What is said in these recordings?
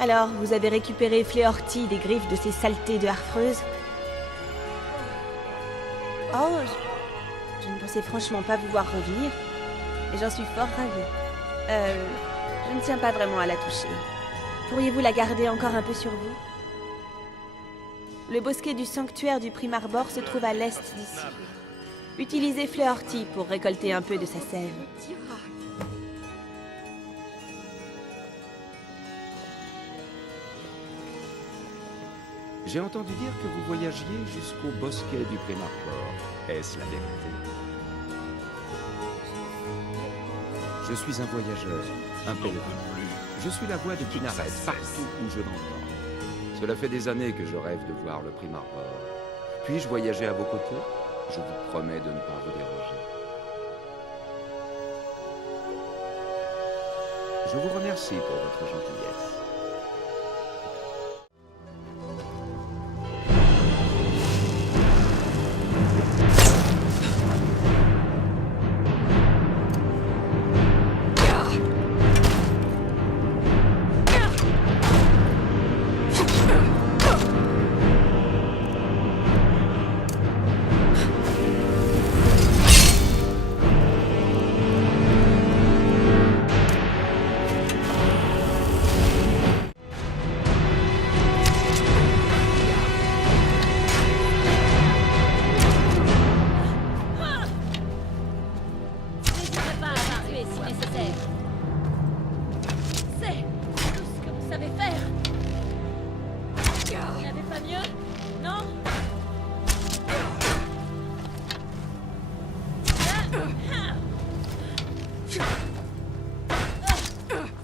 Alors, vous avez récupéré Fléorty des griffes de ces saletés de harfreuses? Oh, je ne pensais franchement pas vous voir revenir, et j'en suis fort ravie. Je ne tiens pas vraiment à la toucher. Pourriez-vous la garder encore un peu sur vous? Le bosquet du sanctuaire du Primarbor se trouve à l'est d'ici. Utilisez Fléorty pour récolter un peu de sa sève. J'ai entendu dire que vous voyagiez jusqu'au bosquet du Primarbor. Est-ce la vérité? Je suis un voyageur, un pèlerin. Je suis la voix de Kynareth partout où je l'entends. Cela fait des années que je rêve de voir le Primarbor. Puis-je voyager à vos côtés? Je vous promets de ne pas vous déranger. Je vous remercie pour votre gentillesse.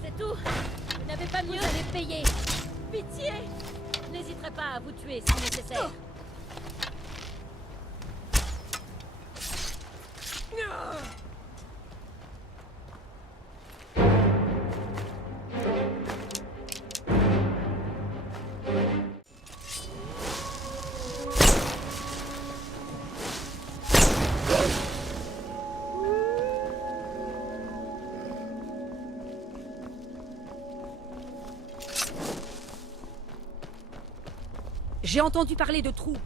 C'est tout. Vous n'avez pas mieux. Vous allez payer. Pitié. Je n'hésiterai pas à vous tuer si nécessaire. J'ai entendu parler de troupes.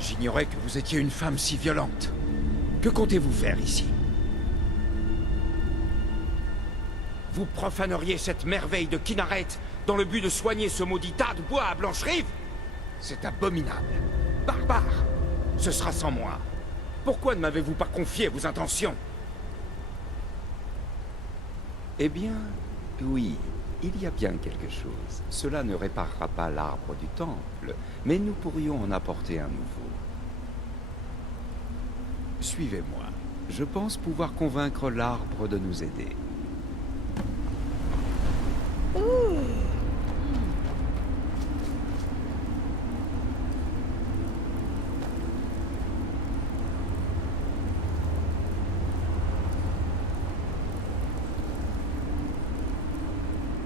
J'ignorais que vous étiez une femme si violente. Que comptez-vous faire ici? Vous profaneriez cette merveille de Kynareth dans le but de soigner ce maudit tas de bois à Blancherive? C'est abominable. Barbare. Ce sera sans moi. Pourquoi ne m'avez-vous pas confié vos intentions? Eh bien, oui, il y a bien quelque chose. Cela ne réparera pas l'arbre du temple, mais nous pourrions en apporter un nouveau. Suivez-moi. Je pense pouvoir convaincre l'arbre de nous aider.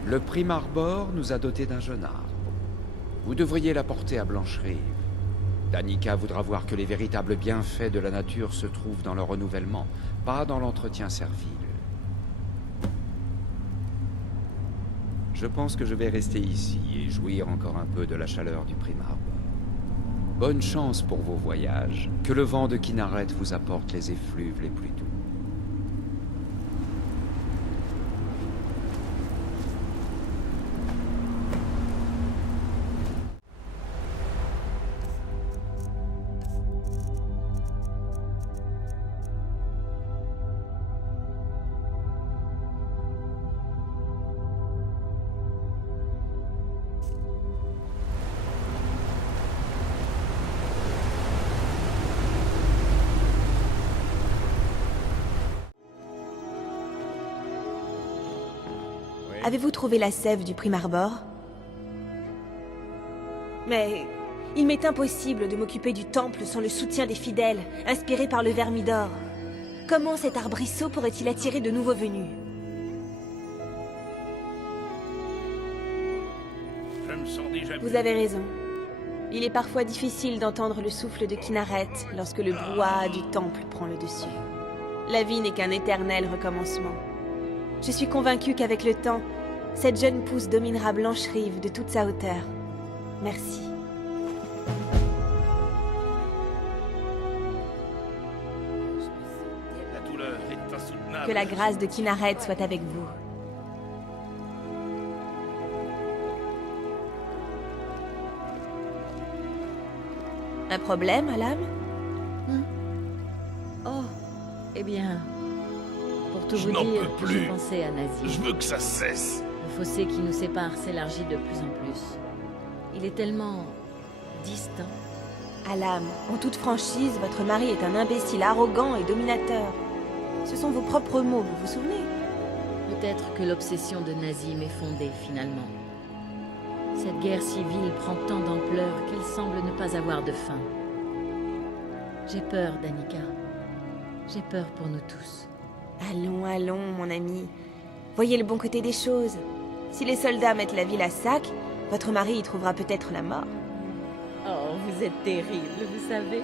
Le prime Arbor nous a dotés d'un jeune arbre. Vous devriez l'apporter à Blancherive. Danica voudra voir que les véritables bienfaits de la nature se trouvent dans le renouvellement, pas dans l'entretien servile. Je pense que je vais rester ici et jouir encore un peu de la chaleur du prime Arbor. Bonne chance pour vos voyages. Que le vent de Kynareth vous apporte les effluves les plus doux. Avez-vous trouvé la sève du prime Arbor? Mais il m'est impossible de m'occuper du temple sans le soutien des fidèles, inspirés par le Vermidor. Comment cet arbrisseau pourrait-il attirer de nouveaux venus? Je me sens déjà Vous avez raison. Il est parfois difficile d'entendre le souffle de Kynareth lorsque le brouhaha du temple prend le dessus. La vie n'est qu'un éternel recommencement. Je suis convaincue qu'avec le temps, cette jeune pousse dominera Blancherive de toute sa hauteur. Merci. La douleur est insoutenable. Que la grâce de Kynareth soit avec vous. Un problème, Alam? Oh, eh bien, pour tout Je vous n'en dire, peux plus. j'ai pensé à Nazi. Je veux que ça cesse. Le fossé qui nous sépare s'élargit de plus en plus. Il est tellement distant. Alam, en toute franchise, votre mari est un imbécile arrogant et dominateur. Ce sont vos propres mots, vous vous souvenez? Peut-être que l'obsession de Nazim est fondée finalement. Cette guerre civile prend tant d'ampleur qu'elle semble ne pas avoir de fin. J'ai peur, Danica. J'ai peur pour nous tous. Allons, allons, mon ami. Voyez le bon côté des choses. Si les soldats mettent la ville à sac, votre mari y trouvera peut-être la mort. Oh, vous êtes terrible, vous savez.